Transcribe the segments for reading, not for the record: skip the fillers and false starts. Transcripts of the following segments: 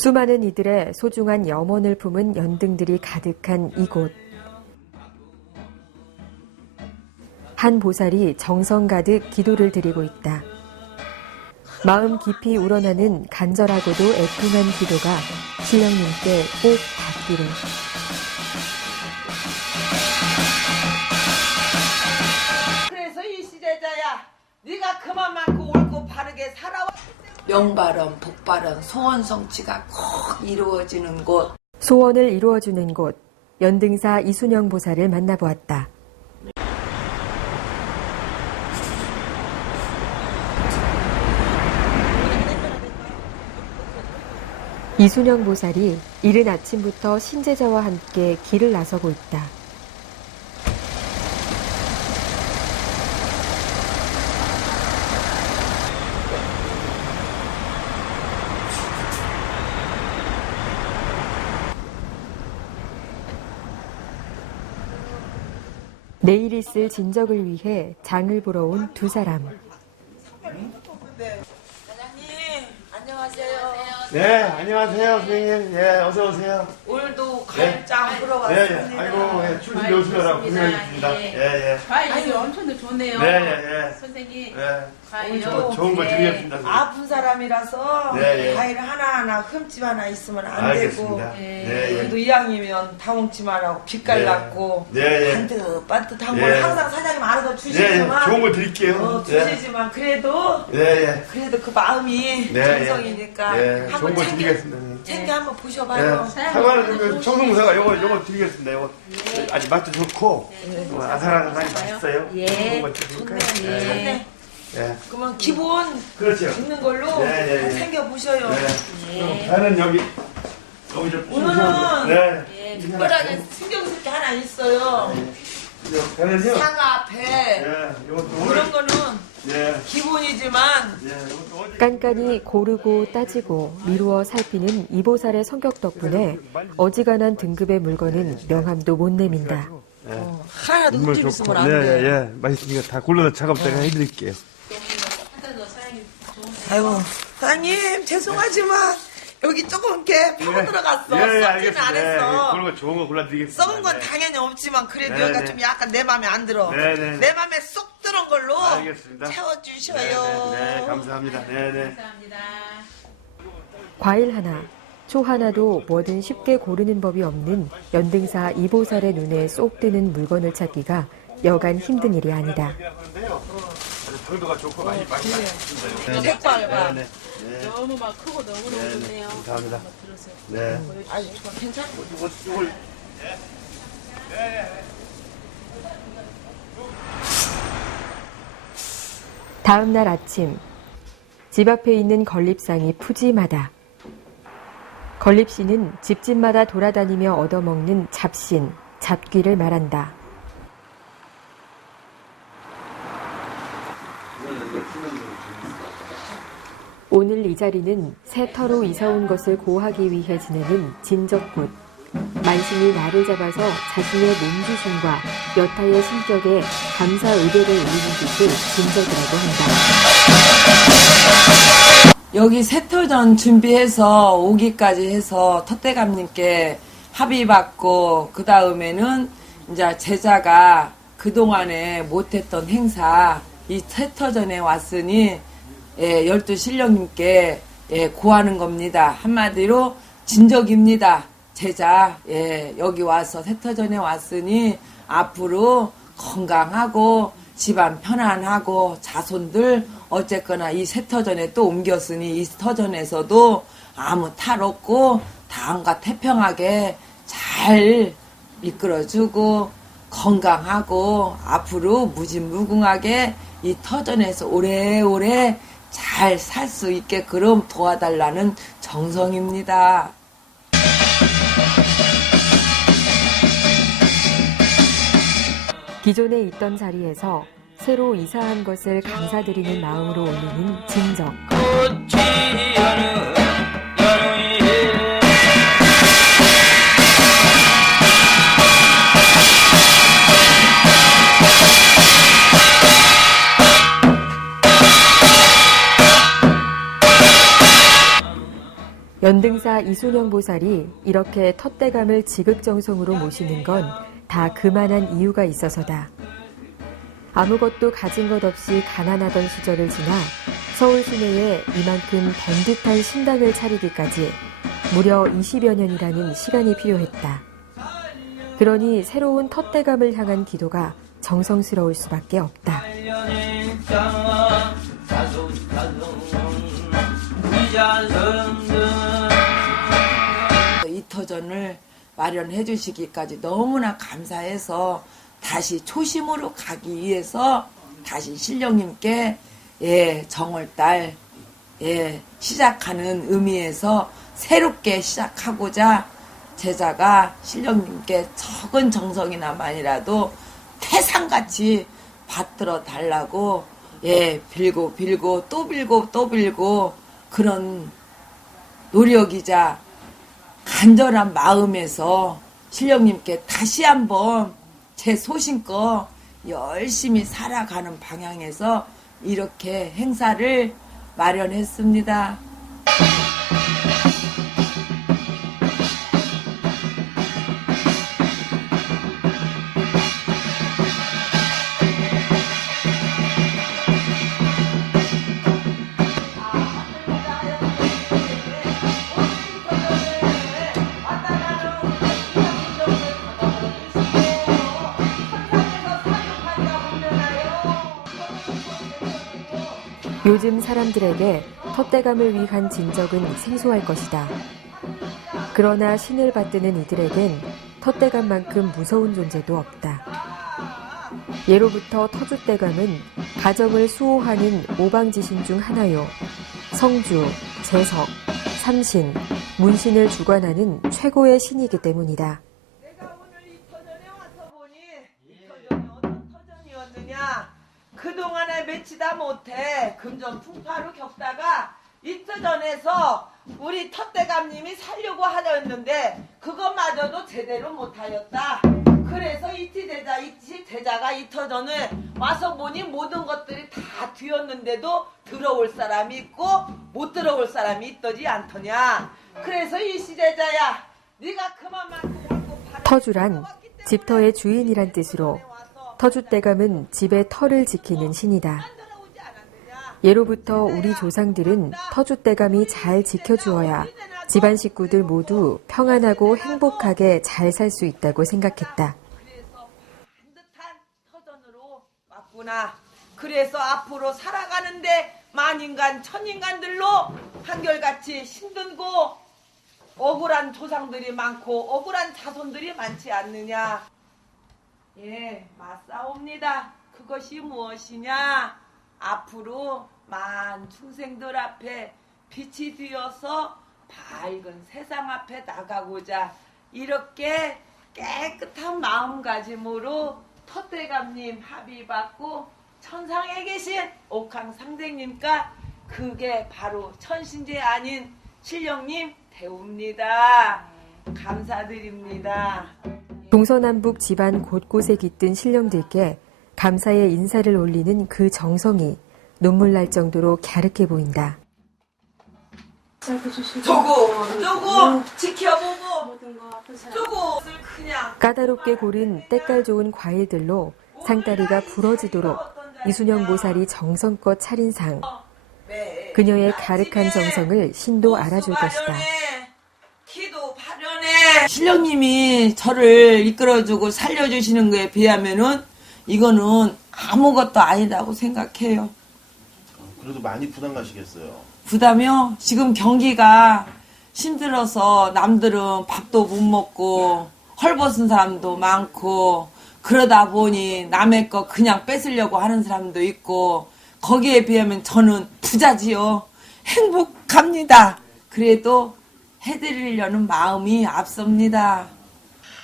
수많은 이들의 소중한 염원을 품은 연등들이 가득한 이곳. 한 보살이 정성 가득 기도를 드리고 있다. 마음 깊이 우러나는 간절하고도 애통한 기도가 신령님께 꼭 닿기를. 그래서 이 시대자야, 네가 그만만큼 옳고 바르게 살아와. 명발언, 복발언, 소원 성취가 꼭 이루어지는 곳. 소원을 이루어주는 곳, 연등사 이순영 보살을 만나보았다. 이순영 보살이 이른 아침부터 신제자와 함께 길을 나서고 있다. 내일 있을 진적을 위해 장을 보러 온 두 사람. 사장님, 안녕하세요. 네, 안녕하세요, 선생님. 예, 어서 오세요. 오늘도 가을장 보러 예, 왔습니다. 예. 아이고, 예, 출신 오시느라고 고생하셨습니다. 예, 예. 과일 엄청 좋네요. 네, 예, 예. 선생님. 예. 과일. 좋은 거 드리겠습니다. 선생님. 아픈 사람이라서 네, 예. 과일 하나하나 흠집 하나 있으면 안 알겠습니다. 되고. 네, 예. 그래도 이왕이면 다홍치만 하고 빛깔 네. 났고 네, 예. 반듯반듯한 예. 걸 항상 사장님 알아서 네, 예. 주시지만 좋은 거 드릴게요. 주시지만 그래도 예, 그 마음이 네, 정성이니까 예. 좋은 한번 거 챙겨 드리겠습니다. 챙겨 한번 예. 보셔봐요. 사과는 청송사가 요거 드리겠습니다. 요거 아주 맛도 좋고 아삭아삭하니 맛있어요. 예. 좋은 거 드릴까요? 좋네. 예. 그러면 기본 그렇죠. 있는 걸로 네, 예. 챙겨 보셔요. 네. 저는 여기 좀 오늘은 네. 특별하게 신경 쓸 게 하나 있어요. 저는요. 상아, 배 예. 이것도 오늘 이런 거는 예. 기본이지만 예. 이것도 어디 깐깐히 고르고 따지고 미루어 살피는 이보살의 성격 덕분에 어지간한 등급의 물건은 명함도 못 내민다. 하나도 흠집 있으면 안 네, 돼. 예. 맛있으니까 다 골라서 작업 제가 해드릴게요. 아이고 사장님 죄송하지만 여기 조금 이렇게 파고 들어갔어. 예, 썩지는 알겠습니다. 않았어. 그런 거 좋은 거 골라드리겠습니다. 썩은 건 당연히 없지만 그래도 네, 여기가 네. 좀 약간 내 맘에 안 들어. 네, 네. 내 맘에 쏙 들은 걸로 알겠습니다. 채워주셔요. 네, 감사합니다. 네, 네. 감사합니다. 과일 하나, 초 하나도 뭐든 쉽게 고르는 법이 없는 연등사 이보살의 눈에 쏙 드는 물건을 찾기가 여간 힘든 일이 아니다. 아주糖도가 좋고 맛있습니다. 색깔 봐. 네, 네. 너무 막 크고 너무너무 좋네요. 감사합니다. 들으세요. 네. 아주 좋아. 괜찮고. 이걸 다음 날 아침, 집 앞에 있는 건립상이 푸짐하다. 건립씨는 집집마다 돌아다니며 얻어먹는 잡신, 잡귀를 말한다. 오늘 이 자리는 새 터로 이사온 것을 고하기 위해 지내는 진적굿. 만신이 나를 잡아서 자신의 몸주심과 여타의 신격에 감사 의례를 올리는 뜻을 진적이라고 한다. 여기 세터전 준비해서 오기까지 해서 텃대감님께 합의받고 그 다음에는 이제 제자가 그동안에 못했던 행사 이 세터전에 왔으니 열두 신령님께 고하는 겁니다. 한마디로 진적입니다. 제자 여기 와서 세터전에 왔으니 앞으로 건강하고 집안 편안하고 자손들 어쨌거나 이 세터전에 또 옮겼으니 이 터전에서도 아무 탈 없고 다음과 태평하게 잘 이끌어주고 건강하고 앞으로 무진무궁하게 이 터전에서 오래오래 잘 살 수 있게끔 도와달라는 정성입니다. 기존에 있던 자리에서 새로 이사한 것을 감사드리는 마음으로 올리는 진적. 연등사 이순영 보살이 이렇게 텃대감을 지극정성으로 모시는 건 다 그만한 이유가 있어서다. 아무것도 가진 것 없이 가난하던 시절을 지나 서울 시내에 이만큼 번듯한 신당을 차리기까지 무려 20여 년이라는 시간이 필요했다. 그러니 새로운 텃대감을 향한 기도가 정성스러울 수밖에 없다. 이터전을 마련해 주시기까지 너무나 감사해서 다시 초심으로 가기 위해서 다시 신령님께 정월달 시작하는 의미에서 새롭게 시작하고자 제자가 신령님께 적은 정성이나만이라도 태산같이 받들어 달라고 빌고 또 빌고 그런 노력이자 간절한 마음에서 신령님께 다시 한번 제 소신껏 열심히 살아가는 방향에서 이렇게 행사를 마련했습니다. 요즘 사람들에게 텃대감을 위한 진적은 생소할 것이다. 그러나 신을 받드는 이들에겐 텃대감만큼 무서운 존재도 없다. 예로부터 터줏대감은 가정을 수호하는 오방지신 중 하나요. 성주, 재석, 삼신, 문신을 주관하는 최고의 신이기 때문이다. 내가 오늘 이 터전에 와서 보니 이 터전이 어떤 터전이었느냐. 그동안에 맺지다 못해 금전 풍파로 겪다가 이 터전에서 우리 텃대감님이 살려고 하려했는데 그것마저도 제대로 못하였다. 그래서 이티 대자가 이 터전을 와서 보니 모든 것들이 다 뒤었는데도 들어올 사람이 있고 못 들어올 사람이 있더지 않더냐. 그래서 이 시대자야, 네가 그만큼 옳고 바른 터주란 집터의 주인이란 뜻으로 터줏대감은 집의 터를 지키는 신이다. 예로부터 우리 조상들은 터줏대감이 잘 지켜주어야 집안 식구들 모두 평안하고 행복하게 잘 살 수 있다고 생각했다. 그래서 반듯한 터전으로 왔구나. 그래서 앞으로 살아가는데 만인간 천인간들로 한결같이 힘들고 억울한 조상들이 많고 억울한 자손들이 많지 않느냐. 맞사옵니다. 그것이 무엇이냐. 앞으로 만 중생들 앞에 빛이 되어서 밝은 세상 앞에 나가고자 이렇게 깨끗한 마음가짐으로 텃대감님 합의받고 천상에 계신 옥황상제님과 그게 바로 천신제 아닌 신령님 대우입니다. 감사드립니다. 동서남북 집안 곳곳에 깃든 신령들께 감사의 인사를 올리는 그 정성이 눈물 날 정도로 갸륵해 보인다. 조금 지켜보고 조금 그냥 까다롭게 고른 때깔 좋은 과일들로 상다리가 부러지도록 이순영 보살이 정성껏 차린 상. 그녀의 갸륵한 정성을 신도 알아줄 것이다. 기도 발현해. 신령님이 저를 이끌어주고 살려주시는 거에 비하면은 이거는 아무것도 아니다고 생각해요. 그래도 많이 부담 가시겠어요. 부담이요? 지금 경기가 힘들어서 남들은 밥도 못 먹고 헐벗은 사람도 많고 그러다 보니 남의 거 그냥 뺏으려고 하는 사람도 있고 거기에 비하면 저는 부자지요. 행복합니다. 그래도 해드리려는 마음이 앞섭니다.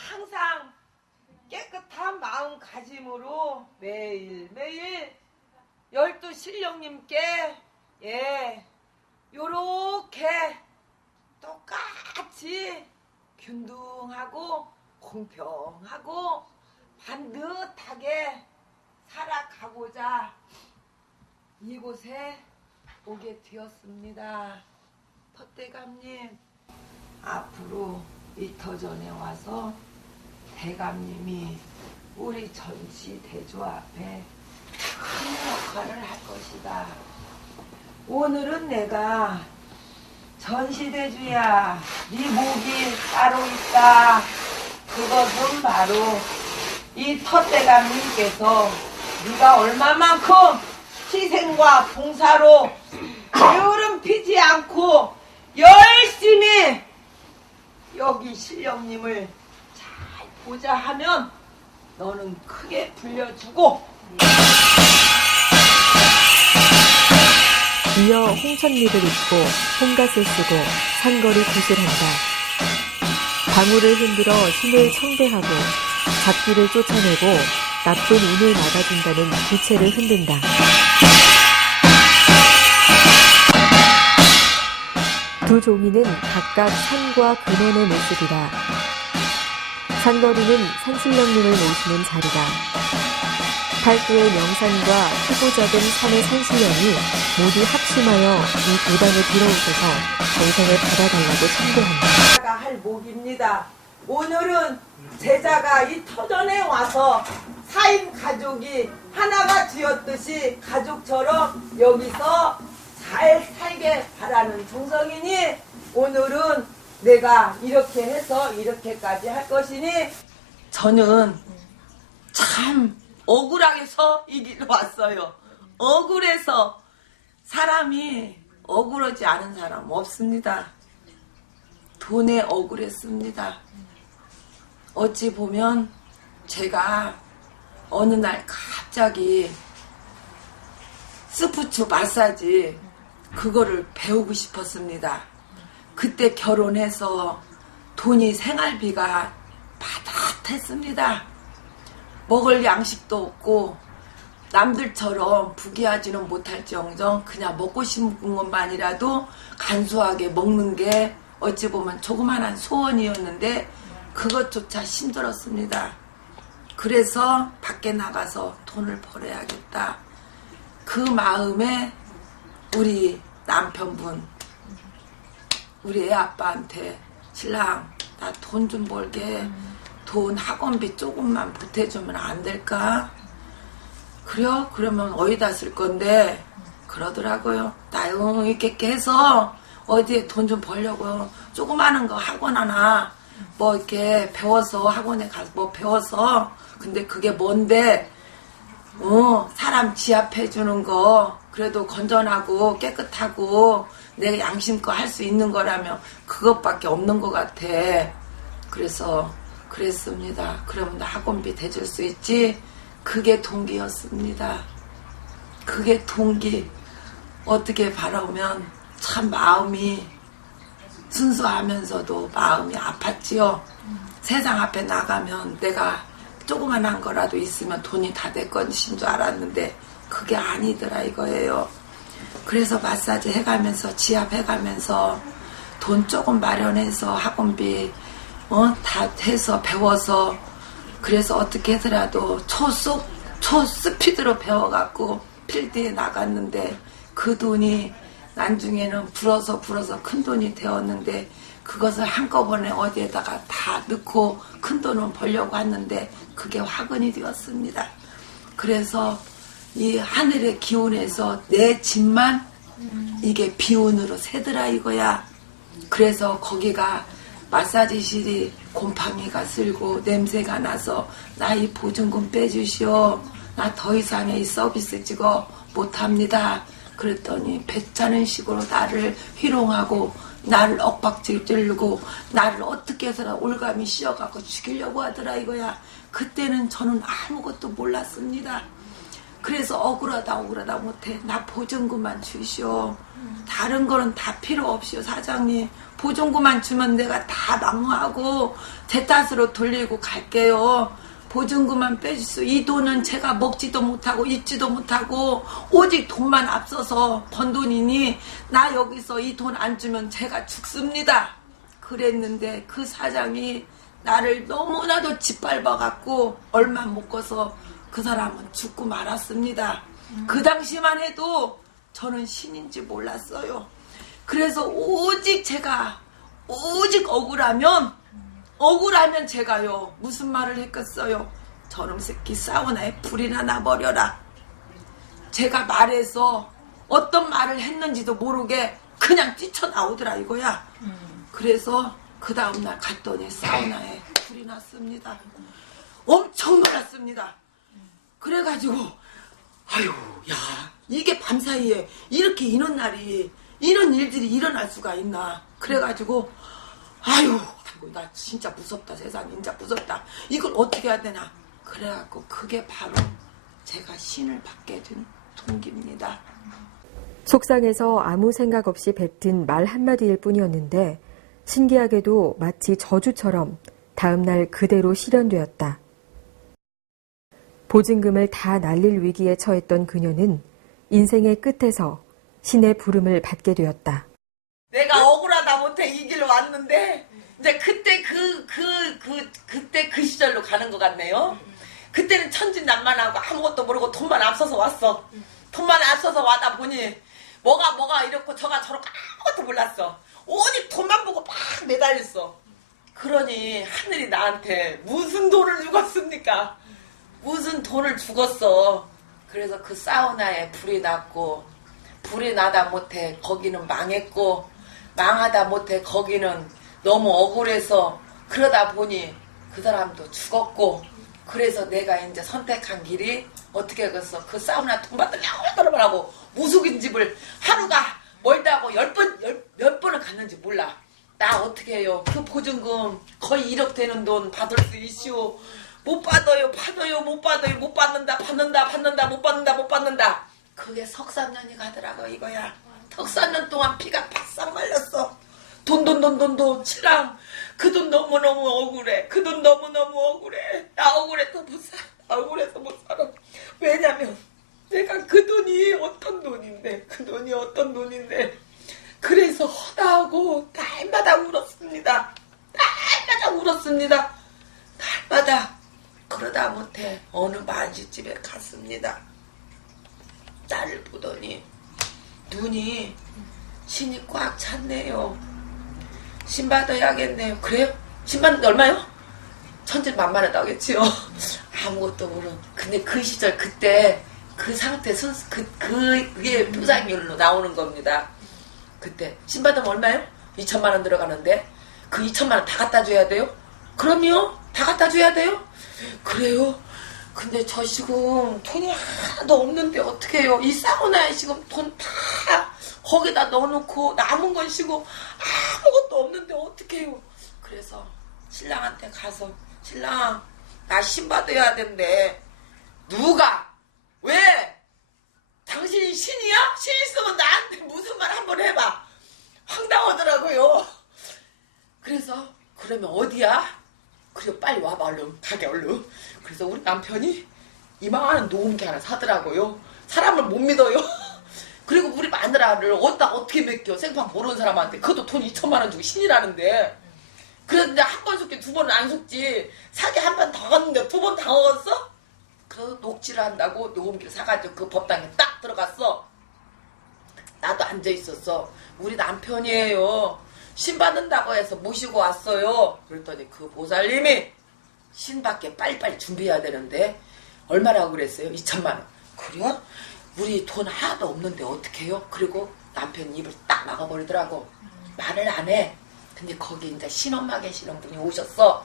항상 깨끗한 마음가짐으로 매일매일 12 신령님께 요렇게 똑같이 균등하고 공평하고 반듯하게 살아가고자 이곳에 오게 되었습니다. 텃대감님 앞으로 이터 전에 와서 대감님이 우리 전시 대조 앞에 큰 역할을 할 것이다. 오늘은 내가 전시대주야, 네 목이 따로 있다. 그것은 바로 이 텃대감님께서 네가 얼마만큼 희생과 봉사로 게으름 피지 않고 열심히 여기 신령님을 잘 보자 하면 너는 크게 불려주고. 이어 홍천리를 입고 홍갓을 쓰고 산거리 구슬한다. 방울을 흔들어 신을 청대하고 잡기를 쫓아내고 나쁜 운을 막아준다는 부채를 흔든다. 두 종이는 각각 산과 근원의 모습이다. 산거리는 산신령님을 모시는 자리다. 팔도의 명산과 크고 작은 산의 산신령이 모두 합심하여 이 도당에 들어오셔서 정성을 받아달라고 청구한다. 제자가 할 목입니다. 오늘은 제자가 이 터전에 와서 사인 가족이 하나가 되었듯이 가족처럼 여기서 잘 살게 바라는 정성이니 오늘은 내가 이렇게 해서 이렇게까지 할 것이니 저는 참 억울하게서 이 길로 왔어요. 억울해서 사람이 억울하지 않은 사람 없습니다. 돈에 억울했습니다. 어찌 보면 제가 어느 날 갑자기 스포츠 마사지 그거를 배우고 싶었습니다. 그때 결혼해서 돈이 생활비가 바닥했습니다. 먹을 양식도 없고 남들처럼 부귀하지는 못할지언정 그냥 먹고 싶은 것만이라도 간소하게 먹는 게 어찌 보면 조그만한 소원이었는데 그것조차 힘들었습니다. 그래서 밖에 나가서 돈을 벌어야겠다. 그 마음에 우리 남편분, 우리 애 아빠한테 신랑 나 돈 좀 벌게 돈 학원비 조금만 보태주면 안 될까? 그래요? 그러면 어디다 쓸 건데? 그러더라고요. 나 이렇게 해서 어디에 돈 좀 벌려고요. 조그마한 거 학원 하나 뭐 이렇게 배워서 학원에 가서 뭐 배워서 근데 그게 뭔데? 사람 지압해 주는 거 그래도 건전하고 깨끗하고 내가 양심껏 할 수 있는 거라면 그것밖에 없는 것 같아. 그래서 그랬습니다. 그러면 나 학원비 대줄 수 있지? 그게 동기였습니다. 그게 동기. 어떻게 바라보면 참 마음이 순수하면서도 마음이 아팠지요. 세상 앞에 나가면 내가 조그만한 거라도 있으면 돈이 다 내 것인 줄 알았는데 그게 아니더라 이거예요. 그래서 마사지 해가면서 지압해가면서 돈 조금 마련해서 학원비 다 해서 배워서 그래서 어떻게 하더라도 초스피드로 배워갖고 필드에 나갔는데 그 돈이 나중에는 불어서 큰 돈이 되었는데 그것을 한꺼번에 어디에다가 다 넣고 큰 돈을 벌려고 했는데 그게 화근이 되었습니다. 그래서 이 하늘의 기운에서 내 집만 이게 비운으로 새더라 이거야. 그래서 거기가 마사지실이 곰팡이가 쓸고 냄새가 나서 나 이 보증금 빼주시오. 나 더 이상의 이 서비스 찍어 못합니다. 그랬더니 배짜는 식으로 나를 희롱하고 나를 엇박질르고 나를 어떻게 해서라 올감이 씌어갖고 죽이려고 하더라 이거야. 그때는 저는 아무것도 몰랐습니다. 그래서 억울하다 못해. 나 보증금만 주시오. 다른 거는 다 필요 없이요 사장님. 보증금만 주면 내가 다 막무하고 제 탓으로 돌리고 갈게요. 보증금만 빼주시오. 이 돈은 제가 먹지도 못하고 입지도 못하고 오직 돈만 앞서서 번 돈이니 나 여기서 이 돈 안 주면 제가 죽습니다. 그랬는데 그 사장이 나를 너무나도 짓밟아갖고 얼마 못 가서 그 사람은 죽고 말았습니다. 그 당시만 해도 저는 신인지 몰랐어요. 그래서 오직 제가 오직 억울하면 제가요 무슨 말을 했겠어요. 저놈 새끼 사우나에 불이나 나버려라. 제가 말해서 어떤 말을 했는지도 모르게 그냥 뛰쳐나오더라 이거야. 그래서 그 다음날 갔더니 사우나에 불이 났습니다. 엄청 놀랐습니다. 그래가지고 아유 야 이게 밤사이에 이렇게 이런 일들이 일어날 수가 있나. 그래가지고 아이고 나 진짜 무섭다. 세상에 진짜 무섭다. 이걸 어떻게 해야 되나. 그래갖고 그게 바로 제가 신을 받게 된 동기입니다. 속상해서 아무 생각 없이 뱉은 말 한마디일 뿐이었는데 신기하게도 마치 저주처럼 다음날 그대로 실현되었다. 보증금을 다 날릴 위기에 처했던 그녀는 인생의 끝에서 신의 부름을 받게 되었다. 내가 억울하다 못해 이 길로 왔는데 이제 그때 그때 그 시절로 가는 것 같네요. 그때는 천진난만하고 아무것도 모르고 돈만 앞서서 왔어. 돈만 앞서서 와다 보니 뭐가 이렇고 저가 저렇고 아무것도 몰랐어. 오직 돈만 보고 막 매달렸어. 그러니 하늘이 나한테 무슨 돈을 주겠습니까? 무슨 돈을 주겠어. 그래서 그 사우나에 불이 났고 불이 나다 못해 거기는 망했고 망하다 못해 거기는 너무 억울해서 그러다 보니 그 사람도 죽었고 그래서 내가 이제 선택한 길이 어떻게 하겠어. 그 사우나 돈 받으려고 하고 무속인 집을 하루가 멀다고 몇 번을 갔는지 몰라. 나 어떻게 해요. 그 보증금 거의 1억 되는 돈 받을 수 있슈. 못 받아요. 못 받는다. 그게 석삼년이 가더라고 이거야. 석삼년 동안 피가 바싹 말렸어. 돈 치랑 그 돈 너무너무 억울해. 그 돈 너무너무 억울해. 나 억울해서 못 살아. 왜냐면 내가 그 돈이 어떤 돈인데 그래서 허다하고 날마다 울었습니다. 날마다 그러다 못해 어느 만식집에 갔습니다. 나를 보더니 눈이 신이 꽉 찼네요. 신 받아야겠네요. 그래요? 신 받는데 얼마요? 천진만만하다 하겠지요. 아무것도 모르는. 근데 그 시절 그때 그 상태 그게 표상률로 나오는 겁니다. 그때 신 받으면 얼마요? 2천만 원 들어가는데 그 2천만 원 다 갖다 줘야 돼요? 그럼요. 다 갖다 줘야 돼요? 그래요? 근데 저 지금 돈이 하나도 없는데 어떻게 해요? 이 사우나에 지금 돈 다 거기다 넣어놓고 남은 건 지금 아무것도 없는데 어떻게 해요? 그래서 신랑한테 가서 신랑 나 신 받아야 된대. 누가? 왜? 당신이 신이야? 신 있으면 나한테 무슨 말 한번 해봐. 황당하더라고요. 그래서 그러면 어디야? 그래 빨리 와봐 얼른 가게 얼른. 그래서 우리 남편이 이만한 녹음기 하나 사더라고요. 사람을 못 믿어요. 그리고 우리 마누라를 어떻게 맡겨. 생판 모르는 사람한테. 그것도 돈 2천만 원 주고 신이라는데. 그런데 한 번 속지 두 번은 안 속지. 사기 한 번 당했는데 두 번 당했어? 그 녹취를 한다고 녹음기를 사가지고 그 법당에 딱 들어갔어. 나도 앉아있었어. 우리 남편이에요. 신 받는다고 해서 모시고 왔어요. 그랬더니 그 보살님이 신받게 빨리빨리 준비해야 되는데 얼마라고 그랬어요? 2천만 원. 그래요? 우리 돈 하나도 없는데 어떻게 해요? 그리고 남편 입을 딱 막아버리더라고. 말을 안 해. 근데 거기 이제 신엄마 계시는 분이 오셨어.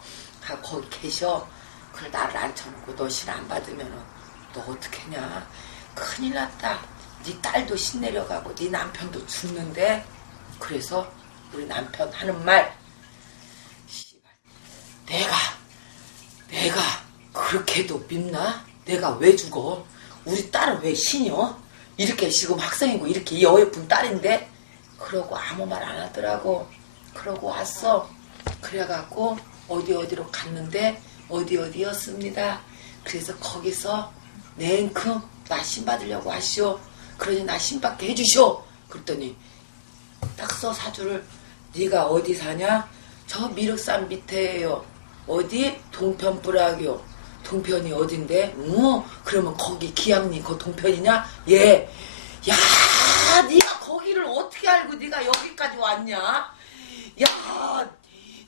거기 계셔. 그걸 나를 앉혀놓고 너 신 안 받으면 너 어떻게 하냐. 큰일 났다. 네 딸도 신 내려가고 네 남편도 죽는데. 그래서 우리 남편 하는 말, 내가 그렇게도 믿나? 내가 왜 죽어? 우리 딸은 왜 신이요? 이렇게 지금 학생이고 이렇게 여예쁜 딸인데? 그러고 아무 말 안 하더라고. 그러고 왔어. 그래갖고 어디로 갔는데 어디였습니다. 그래서 거기서 냉큼 나 신 받으려고 하시오. 그러니 나 신 받게 해주시오. 그랬더니 딱 써 사주를. 네가 어디 사냐? 저 미륵산 밑에예요. 어디? 동편부락이요. 동편이 어딘데? 그러면 거기 기양리 그 동편이냐? 예. 야, 네가 거기를 어떻게 알고 네가 여기까지 왔냐? 야,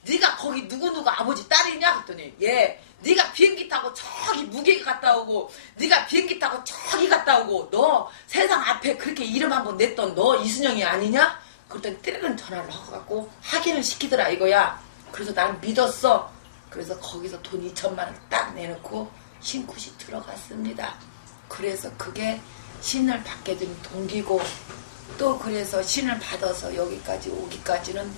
네가 거기 누구누구 아버지 딸이냐? 그랬더니 예, 네가 비행기 타고 저기 무게기 갔다 오고 네가 비행기 타고 저기 갔다 오고 너 세상 앞에 그렇게 이름 한번 냈던 너 이순영이 아니냐? 그랬더니 때리는 전화를 하고 확인을 시키더라 이거야. 그래서 난 믿었어. 그래서 거기서 돈 2천만 원 딱 내놓고 신굿이 들어갔습니다. 그래서 그게 신을 받게 된 동기고 또 그래서 신을 받아서 여기까지 오기까지는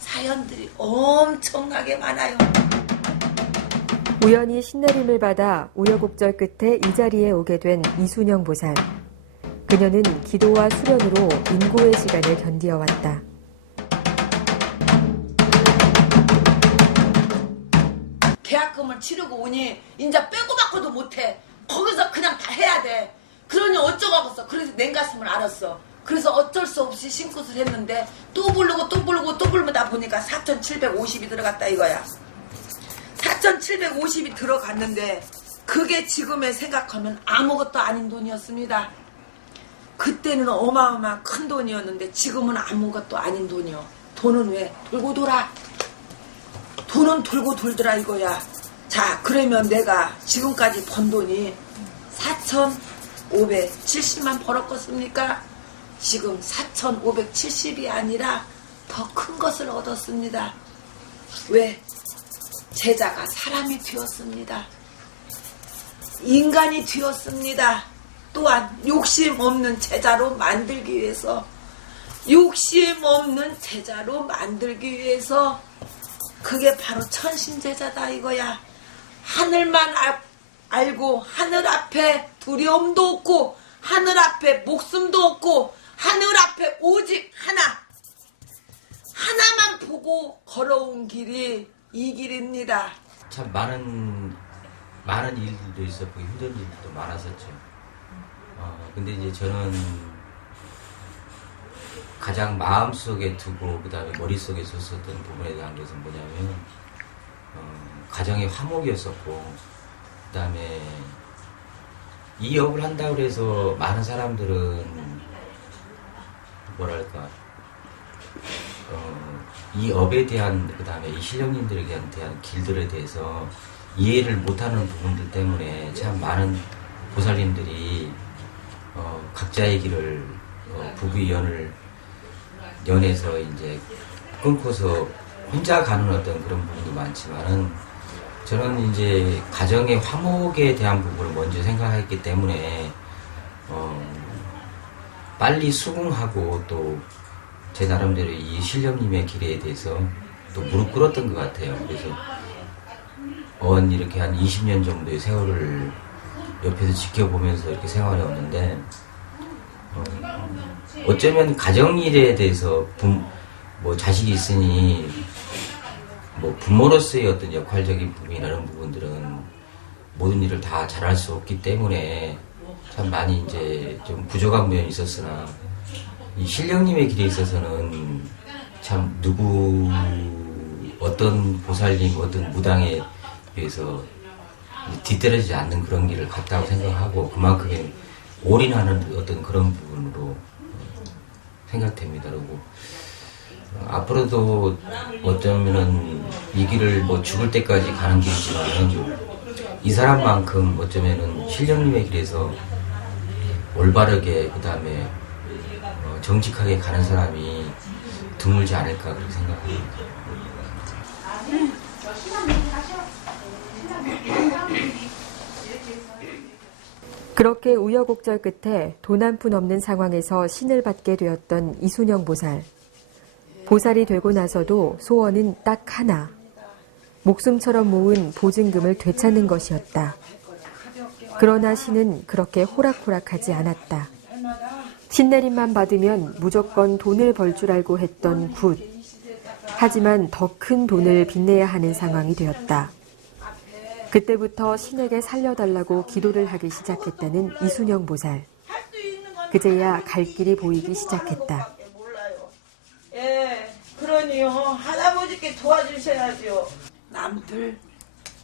사연들이 엄청나게 많아요. 우연히 신내림을 받아 우여곡절 끝에 이 자리에 오게 된 이순영 보살. 그녀는 기도와 수련으로 인고의 시간을 견디어왔다. 계약금을 치르고 오니 이제 빼고 받고도 못해. 거기서 그냥 다 해야 돼. 그러니 어쩌겠어. 그래서 냉가슴을 알았어. 그래서 어쩔 수 없이 신굿을 했는데 또 부르고 또 부르고 또 부르다 보니까 4,750이 들어갔다 이거야. 4,750이 들어갔는데 그게 지금에 생각하면 아무것도 아닌 돈이었습니다. 그때는 어마어마한 큰 돈이었는데 지금은 아무것도 아닌 돈이요. 돈은 왜? 돌고 돌아. 돈은 돌고 돌더라 이거야. 자, 그러면 내가 지금까지 번 돈이 4,570만 벌었겠습니까? 지금 4,570이 아니라 더 큰 것을 얻었습니다. 왜? 제자가 사람이 되었습니다. 인간이 되었습니다. 또한 욕심 없는 제자로 만들기 위해서 욕심 없는 제자로 만들기 위해서 그게 바로 천신제자다 이거야. 하늘만 알고 하늘 앞에 두려움도 없고 하늘 앞에 목숨도 없고 하늘 앞에 오직 하나만 보고 걸어온 길이 이 길입니다. 참 많은 일들도 있었고 힘든 일들도 많았었죠. 근데 이제 저는 가장 마음속에 두고 그다음에 머릿속에 뒀었던 부분에 대한 것은 뭐냐면 가정의 화목이었었고 그다음에 이 업을 한다고 해서 많은 사람들은 뭐랄까 이 업에 대한 그다음에 이 신령님들에 대한 길들에 대해서 이해를 못하는 부분들 때문에 참 많은 보살님들이 각자의 길을 부부의 연에서 이제 끊고서 혼자 가는 어떤 그런 부분도 많지만은 저는 이제 가정의 화목에 대한 부분을 먼저 생각했기 때문에 빨리 수긍하고 또 제 나름대로 이 신령님의 길에 대해서 또 무릎 꿇었던 것 같아요. 그래서 이렇게 한 20년 정도의 세월을 옆에서 지켜보면서 이렇게 생활해왔는데 어쩌면 가정일에 대해서 뭐 자식이 있으니 뭐 부모로서의 어떤 역할적인 부분이나 이런 부분들은 모든 일을 다 잘할 수 없기 때문에 참 많이 이제 좀 부족한 면이 있었으나 이 신령님의 길에 있어서는 참 어떤 보살님, 어떤 무당에 비해서 뒤떨어지지 않는 그런 길을 갔다고 생각하고 그만큼의 올인하는 어떤 그런 부분으로 생각됩니다. 그리고 앞으로도 어쩌면은 이 길을 뭐 죽을 때까지 가는 길이지만은 이 사람만큼 어쩌면은 신령님의 길에서 올바르게 그 다음에 정직하게 가는 사람이 드물지 않을까 그렇게 생각합니다. 그렇게 우여곡절 끝에 돈 한 푼 없는 상황에서 신을 받게 되었던 이순영 보살. 보살이 되고 나서도 소원은 딱 하나. 목숨처럼 모은 보증금을 되찾는 것이었다. 그러나 신은 그렇게 호락호락하지 않았다. 신내림만 받으면 무조건 돈을 벌 줄 알고 했던 굿. 하지만 더 큰 돈을 빚내야 하는 상황이 되었다. 그때부터 신에게 살려달라고 기도를 하기 시작했다는 이순영 보살. 그제야 갈 길이 보이기 시작했다. 예, 그러니요. 할아버지께 도와주셔야죠. 남들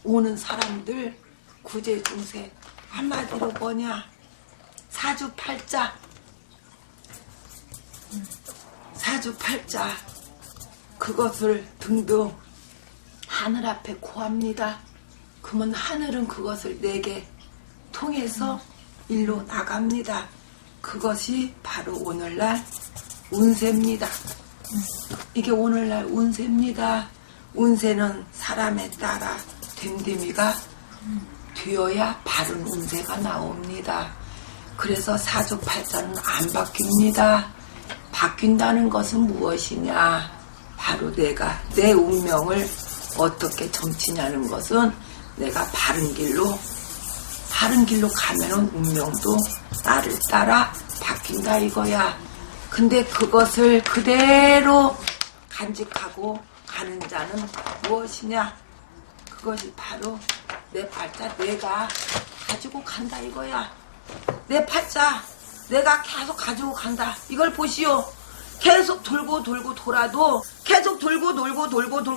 오는 사람들 구제중생 한마디로 뭐냐 사주팔자 그 그것을 등등 하늘 앞에 고합니다. 그러면 하늘은 그것을 내게 통해서 일로 나갑니다. 그것이 바로 오늘날 운세입니다. 이게 오늘날 운세입니다. 운세는 사람에 따라 됨됨이가 되어야 바른 운세가 나옵니다. 그래서 사주팔자는 안 바뀝니다. 바뀐다는 것은 무엇이냐? 바로 내가 내 운명을 어떻게 점치냐는 것은 내가 바른 길로 가면은 운명도 나를 따라 바뀐다 이거야. 근데 그것을 그대로 간직하고 가는 자는 무엇이냐? 그것이 바로 내 팔자 내가 가지고 간다 이거야. 내 팔자 내가 계속 가지고 간다. 이걸 보시오. 계속 돌고 돌아도 계속 돌고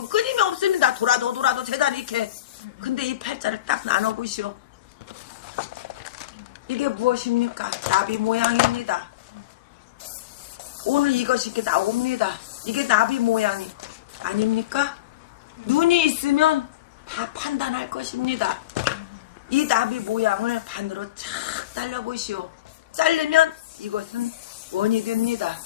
끊임이 없습니다. 돌아도 제자리 이렇게. 근데 이 팔자를 딱 나눠보시오. 이게 무엇입니까? 나비 모양입니다. 오늘 이것이 이렇게 나옵니다. 이게 나비 모양이 아닙니까? 눈이 있으면 다 판단할 것입니다. 이 나비 모양을 반으로 착 잘라보시오. 자르면 이것은 원이 됩니다.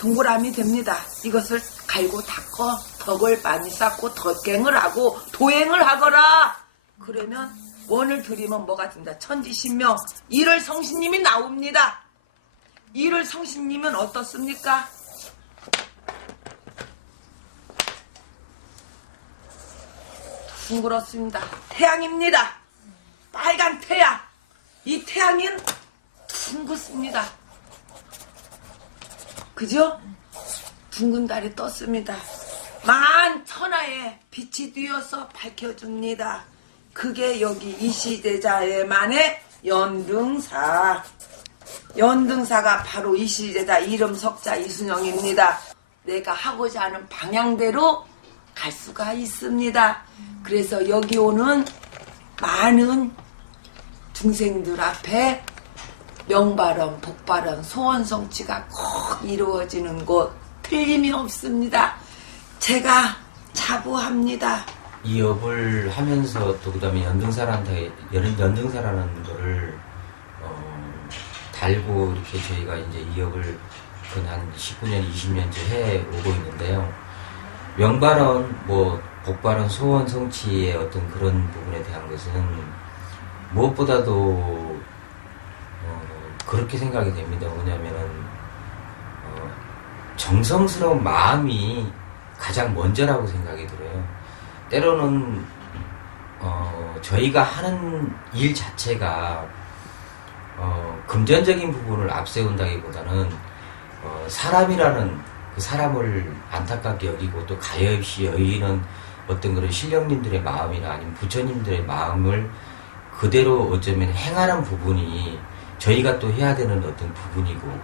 동그라미 됩니다. 이것을 갈고 닦어 덕을 많이 쌓고 덕갱을 하고 도행을 하거라. 그러면 원을 들이면 뭐가 된다? 천지신명 일월 성신님이 나옵니다. 일월 성신님은 어떻습니까? 둥그렇습니다. 태양입니다. 빨간 태양. 이 태양은 둥긋습니다. 그죠? 둥근 달이 떴습니다. 만천하에 빛이 뛰어서 밝혀줍니다. 그게 여기 이 시대자에만의 연등사. 연등사가 바로 이 시대자 이름 석자 이순영입니다. 내가 하고자 하는 방향대로 갈 수가 있습니다. 그래서 여기 오는 많은 중생들 앞에 명발언, 복발언, 소원 성취가 꼭 이루어지는 곳 틀림이 없습니다. 제가 자부합니다. 이 업을 하면서 또 그다음에 연등사라는 거를 달고 이렇게 저희가 이제 이 업을 한 19년, 20년째 해 오고 있는데요. 명발언, 복발언, 소원 성취의 어떤 그런 부분에 대한 것은 무엇보다도 그렇게 생각이 됩니다. 뭐냐면은 정성스러운 마음이 가장 먼저라고 생각이 들어요. 때로는 저희가 하는 일 자체가 금전적인 부분을 앞세운다기보다는 사람이라는 그 사람을 안타깝게 여기고 또 가엾이 여기는 어떤 그런 신령님들의 마음이나 아니면 부처님들의 마음을 그대로 어쩌면 행하는 부분이 저희가 또 해야 되는 어떤 부분이고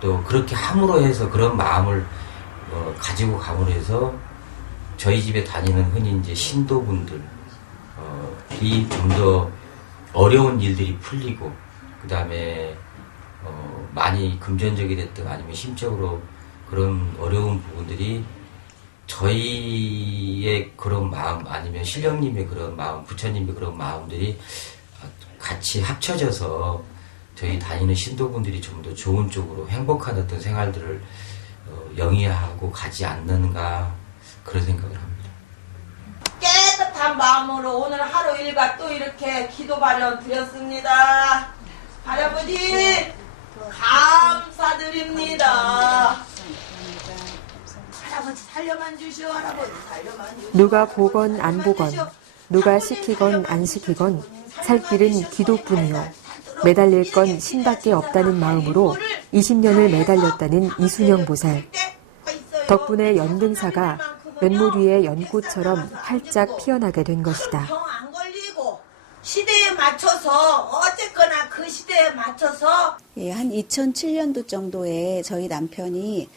또 그렇게 함으로 해서 그런 마음을 가지고 감으로 해서 저희 집에 다니는 흔히 이제 신도분들 이 좀 더 어려운 일들이 풀리고 그 다음에 많이 금전적이 됐든 아니면 심적으로 그런 어려운 부분들이 저희의 그런 마음 아니면 신령님의 그런 마음 부처님의 그런 마음들이 같이 합쳐져서 저희 다니는 신도분들이 좀 더 좋은 쪽으로 행복한 어떤 생활들을 영위하고 가지 않는가 그런 생각을 합니다. 깨끗한 마음으로 오늘 하루 일과 또 이렇게 기도 발언 드렸습니다. 할아버지 감사드립니다. 할아버지 살려만 주시오. 할아버지 살려만 주시오. 누가 보건 안 보건, 누가 시키건 안 시키건 살 길은 기도뿐이요. 매달릴 건 신밖에 없다는 마음으로 20년을 매달렸다는 이순영 보살. 덕분에 연등사가 연못 위에 연꽃처럼 활짝 피어나게 된 것이다. 병 안 걸리고 시대에 맞춰서 어쨌거나 그 시대에 맞춰서 예, 한 2007년도 정도에 저희 남편이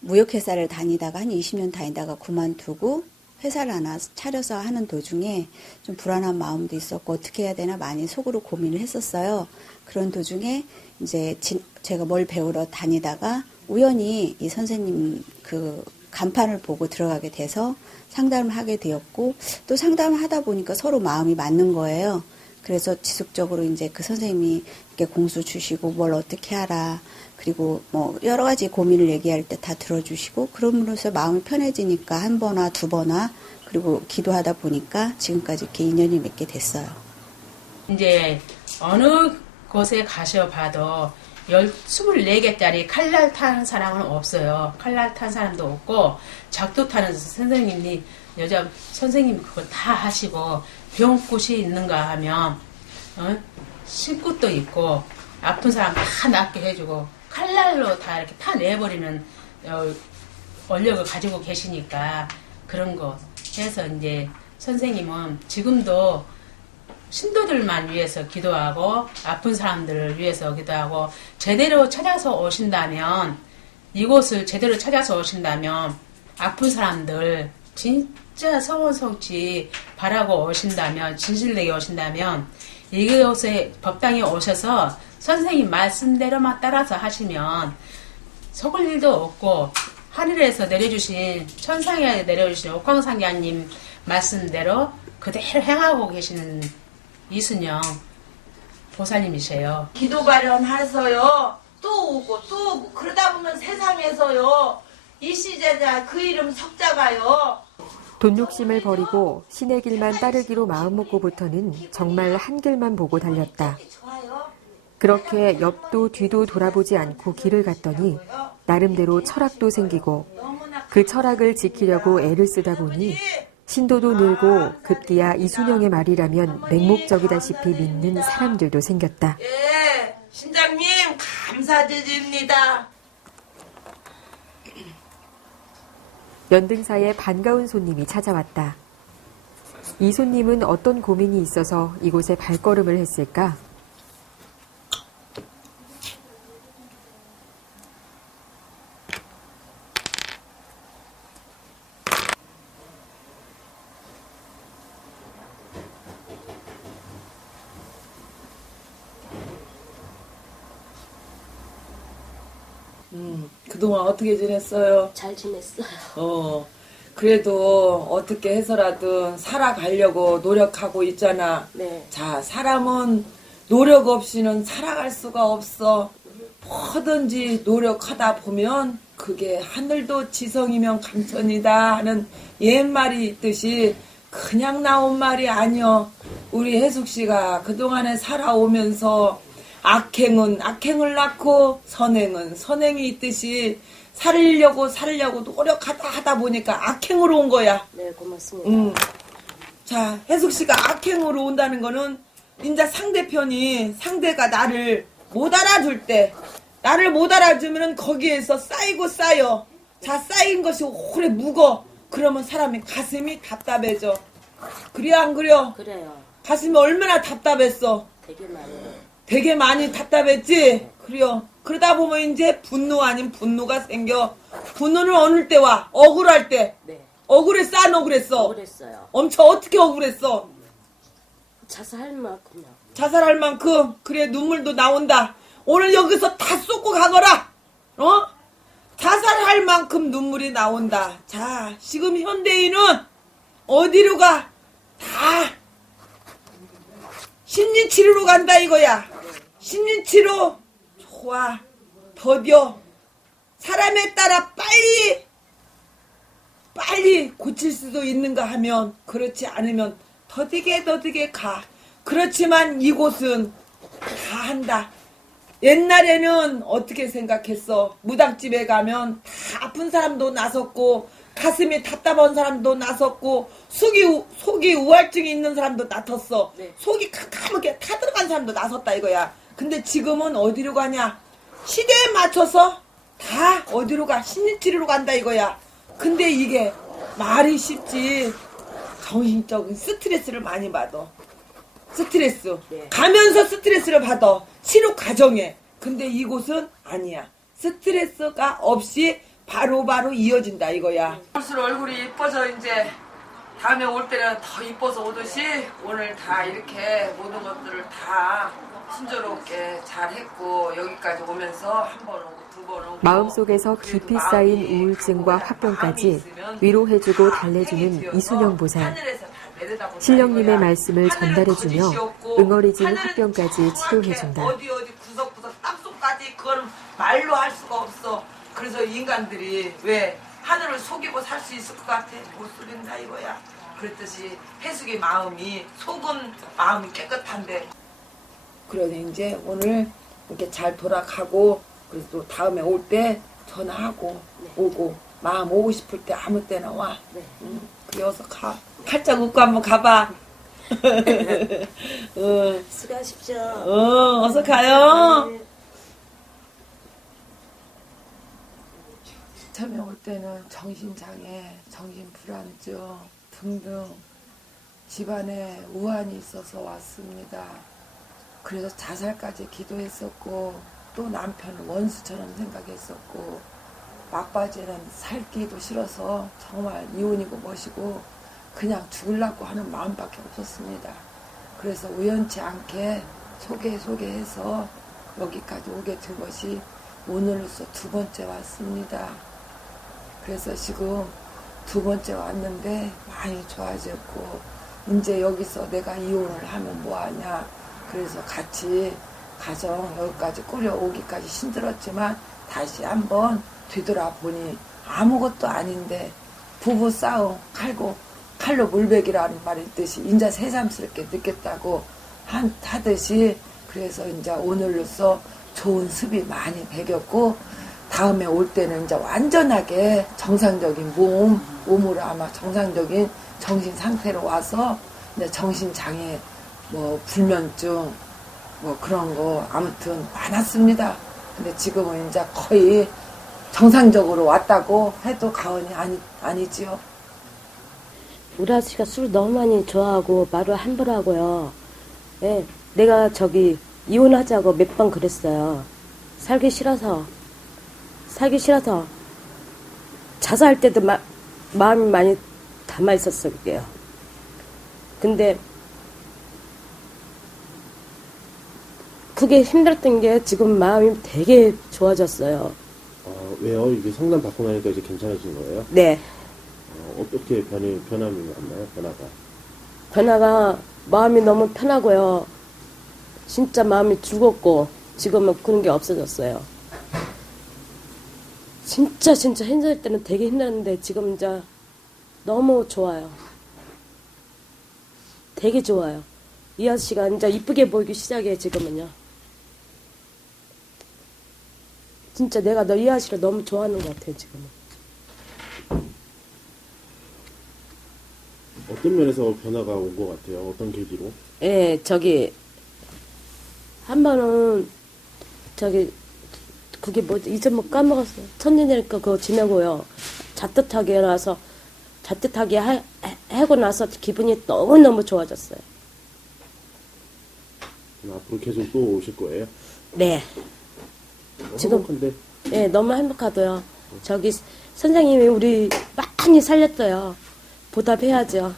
무역회사를 다니다가 한 20년 다니다가 그만두고 회사를 하나 차려서 하는 도중에 좀 불안한 마음도 있었고 어떻게 해야 되나 많이 속으로 고민을 했었어요. 그런 도중에 이제 제가 뭘 배우러 다니다가 우연히 이 선생님 그 간판을 보고 들어가게 돼서 상담을 하게 되었고 또 상담을 하다 보니까 서로 마음이 맞는 거예요. 그래서 지속적으로 이제 그 선생님이 이렇게 공수 주시고 뭘 어떻게 하라. 그리고 뭐 여러 가지 고민을 얘기할 때 다 들어주시고 그럼으로써 마음이 편해지니까 한 번화 두 번화 그리고 기도하다 보니까 지금까지 이렇게 인연이 맺게 됐어요. 이제 어느 곳에 가셔봐도 24개짜리 칼날 타는 사람은 없어요. 칼날 타는 사람도 없고 작두 타는 선생님이 여자 선생님 그거 다 하시고 병굿이 있는가 하면 신굿도 있고 아픈 사람 다 낫게 해주고 칼날로 다 이렇게 타내버리는 원력을 가지고 계시니까 그런 거 해서 이제 선생님은 지금도 신도들만 위해서 기도하고 아픈 사람들을 위해서 기도하고 제대로 찾아서 오신다면 이곳을 제대로 찾아서 오신다면 아픈 사람들 진짜 성원성취 바라고 오신다면 진실되게 오신다면 이곳에 법당에 오셔서 선생님 말씀대로만 따라서 하시면 속을 일도 없고 하늘에서 내려주신 천상에 내려주신 옥황상제님 말씀대로 그대로 행하고 계시는 이순영 보살님이세요. 기도 발현해서요. 또 오고 그러다 보면 세상에서요. 이시제자 그 이름 석자가요. 돈 욕심을 버리고 신의 길만 따르기로 마음먹고부터는 정말 한 길만 보고 달렸다. 그렇게 옆도 뒤도 돌아보지 않고 길을 갔더니 나름대로 철학도 생기고 그 철학을 지키려고 애를 쓰다 보니 신도도 늘고 급기야 이순영의 말이라면 맹목적이다시피 믿는 사람들도 생겼다. 예, 신장님 감사드립니다. 연등사에 반가운 손님이 찾아왔다. 이 손님은 어떤 고민이 있어서 이곳에 발걸음을 했을까? 그동안 어떻게 지냈어요? 잘 지냈어요. 그래도 어떻게 해서라든 살아가려고 노력하고 있잖아. 네. 자, 사람은 노력 없이는 살아갈 수가 없어. 뭐든지 노력하다 보면 그게 하늘도 지성이면 감천이다 하는 옛말이 있듯이 그냥 나온 말이 아니여. 우리 혜숙 씨가 그동안에 살아오면서 악행은 악행을 낳고 선행은 선행이 있듯이 살려고 노력하다 보니까 악행으로 온 거야. 네, 고맙습니다. 자, 혜숙 씨가 악행으로 온다는 거는 이제 상대가 나를 못 알아줄 때, 나를 못 알아주면 거기에서 쌓여. 자, 쌓인 것이 오래 묵어. 그러면 사람이 가슴이 답답해져. 그래요, 안 그래요? 그래요. 가슴이 얼마나 답답했어. 되게 많이 답답했지? 그래요. 그러다 보면 이제 분노 아닌 분노가 생겨. 분노는 어느 때 와? 억울할 때. 네. 억울했어, 안 억울했어? 억울했어요. 엄청 어떻게 억울했어? 자살할 만큼요. 자살할 만큼. 그래, 눈물도 나온다. 오늘 여기서 다 쏟고 가거라. 자살할 만큼 눈물이 나온다. 자, 지금 현대인은 어디로 가? 다 심리치료로 간다 이거야. 심리치료 좋아. 더뎌. 사람에 따라 빨리 고칠 수도 있는가 하면 그렇지 않으면 더디게 가. 그렇지만 이곳은 다 한다. 옛날에는 어떻게 생각했어? 무당집에 가면 다 아픈 사람도 나섰고 가슴이 답답한 사람도 나섰고 속이 우울증이 있는 사람도 나섰어. 네. 속이 캄캄하게 타들어간 사람도 나섰다 이거야. 근데 지금은 어디로 가냐? 시대에 맞춰서 다 어디로 가? 심리치료로 간다 이거야. 근데 이게 말이 쉽지 정신적인 스트레스를 많이 받아. 스트레스. 네. 가면서 스트레스를 받아. 치료 과정에. 근데 이곳은 아니야. 스트레스가 없이 바로바로 이어진다 이거야. 볼수록 얼굴이 이뻐져 이제. 다음에 올 때는 더 이뻐서 오듯이 오늘 다 이렇게 모든 것들을 다 순조롭게 잘 했고 여기까지 오면서 한 번 오고 두 번 오고 마음속에서 깊이 쌓인 우울증과 화병까지 위로해주고 달래주는 이순영 보살. 신령님의 말씀을 전달해주며 응어리진 화병까지 치료해준다. 어디 구석구석 땀속까지 그건 말로 할 수가 없어. 그래서 인간들이 왜 하늘을 속이고 살 수 있을 것 같아? 못 속인다 이거야. 그랬듯이 해숙의 마음이 속은 마음이 깨끗한데. 그래서 이제 오늘 이렇게 잘 돌아가고 그래서 또 다음에 올 때 전화하고 오고 마음 오고 싶을 때 아무 때나 와. 그래 어서 가. 활짝 웃고 한번 가봐. 수고하십시오. 어서 가요. 처음에 올 때는 정신장애, 정신불안증 등등 집안에 우환이 있어서 왔습니다. 그래서 자살까지 기도했었고 또 남편을 원수처럼 생각했었고 막바지는 살기도 싫어서 정말 이혼이고 뭐시고 그냥 죽으려고 하는 마음밖에 없었습니다. 그래서 우연치 않게 소개해서 여기까지 오게 된 것이 오늘로서 2번째 왔습니다. 그래서 지금 2번째 왔는데 많이 좋아졌고 이제 여기서 내가 이혼을 하면 뭐하냐. 그래서 같이 가정 여기까지 꾸려오기까지 힘들었지만 다시 한번 뒤돌아보니 아무것도 아닌데 부부 싸움 칼로 물베기라는 말이 있듯이 인자 새삼스럽게 느꼈다고 하듯이 그래서 이제 오늘로써 좋은 습이 많이 배겼고 다음에 올 때는 이제 완전하게 정상적인 몸으로 아마 정상적인 정신 상태로 와서 이제 정신장애 뭐 불면증 뭐 그런 거 아무튼 많았습니다. 근데 지금은 이제 거의 정상적으로 왔다고 해도 과언이 아니지요. 우리 아저씨가 술 너무 많이 좋아하고 말을 함부로 하고요. 예, 내가 이혼하자고 몇 번 그랬어요. 살기 싫어서 자살할 때도 마음이 많이 담아 있었어요. 그게요. 근데 그게 힘들었던 게 지금 마음이 되게 좋아졌어요. 왜요? 이게 상담 받고 나니까 이제 괜찮아진 거예요? 네. 어떻게 변함이 왔나요? 변화가 마음이 너무 편하고요. 진짜 마음이 죽었고 지금은 그런 게 없어졌어요. 진짜 힘들 때는 되게 힘들었는데 지금 이제 너무 좋아요. 되게 좋아요. 이 아저씨가 이제 이쁘게 보이기 시작해 지금은요. 진짜 내가 이 아저씨를 너무 좋아하는 것 같아요 지금은. 어떤 면에서 변화가 온 것 같아요? 어떤 계기로? 예, 한 번은 그게 뭐지? 이제 뭐 까먹었어요. 천년이니까 그거 지내고요. 자뜻하게 하고 나서 기분이 너무너무 좋아졌어요. 앞으로 계속 또 오실 거예요? 네. 지금 행복한데? 네, 너무 행복하고요. 선생님이 우리 많이 살렸어요. 보답해야죠.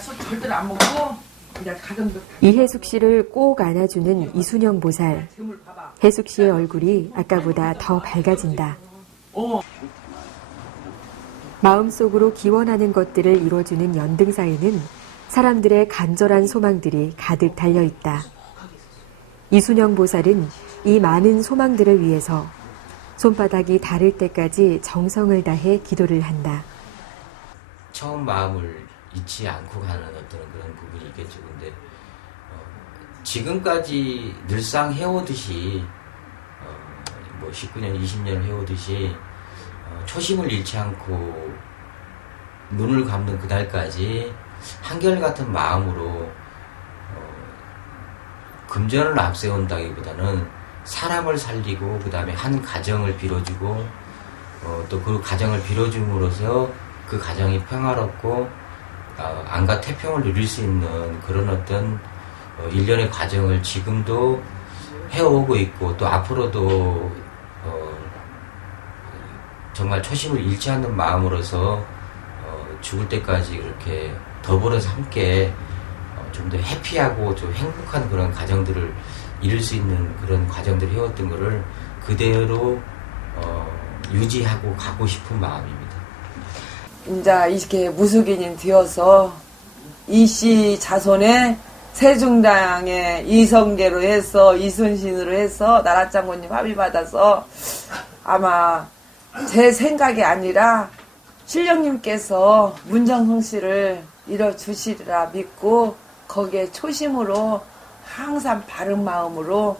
술 절대로 안 먹고 그냥 가정도 이혜숙 씨를 꼭 안아주는 이순영 보살. 혜숙 씨의 얼굴이 아까보다 더 밝아진다. 마음속으로 기원하는 것들을 이뤄주는 연등사에는 사람들의 간절한 소망들이 가득 달려있다. 이순영 보살은 이 많은 소망들을 위해서 손바닥이 닳을 때까지 정성을 다해 기도를 한다. 처음 마음을 잊지 않고 가는 어떤 그런 부분이 있겠죠. 근데 지금까지 늘상 해오듯이 뭐 19년, 20년 해오듯이 초심을 잃지 않고 눈을 감는 그날까지 한결같은 마음으로 금전을 앞세운다기보다는 사람을 살리고 그 다음에 한 가정을 빌어주고 또 그 가정을 빌어줌으로써 그 가정이 평화롭고 안과 태평을 누릴 수 있는 그런 어떤 일련의 과정을 지금도 해오고 있고 또 앞으로도 정말 초심을 잃지 않는 마음으로서 죽을 때까지 이렇게 더불어서 함께 좀 더 해피하고 좀 행복한 그런 가정들을 이룰 수 있는 그런 과정들을 해왔던 거를 그대로 유지하고 가고 싶은 마음입니다. 이제 이렇게 무속인이 되어서 이씨 자손의 세종당의 이성계로 해서 이순신으로 해서 나라장군님 합의받아서 아마 제 생각이 아니라 신령님께서 문정성씨를 이뤄주시리라 믿고 거기에 초심으로 항상 바른 마음으로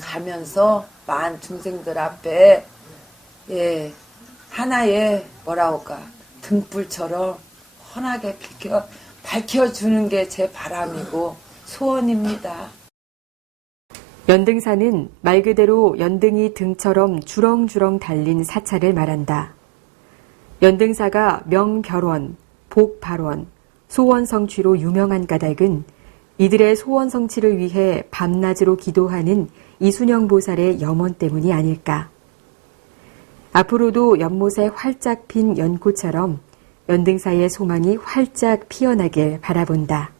가면서 만 중생들 앞에 하나의 뭐라고까 등불처럼 환하게 밝혀주는 게 제 바람이고 소원입니다. 연등사는 말 그대로 연등이 등처럼 주렁주렁 달린 사찰을 말한다. 연등사가 명결원, 복발원, 소원성취로 유명한 까닭은 이들의 소원성취를 위해 밤낮으로 기도하는 이순영 보살의 염원 때문이 아닐까. 앞으로도 연못에 활짝 핀 연꽃처럼 연등사의 소망이 활짝 피어나길 바라본다.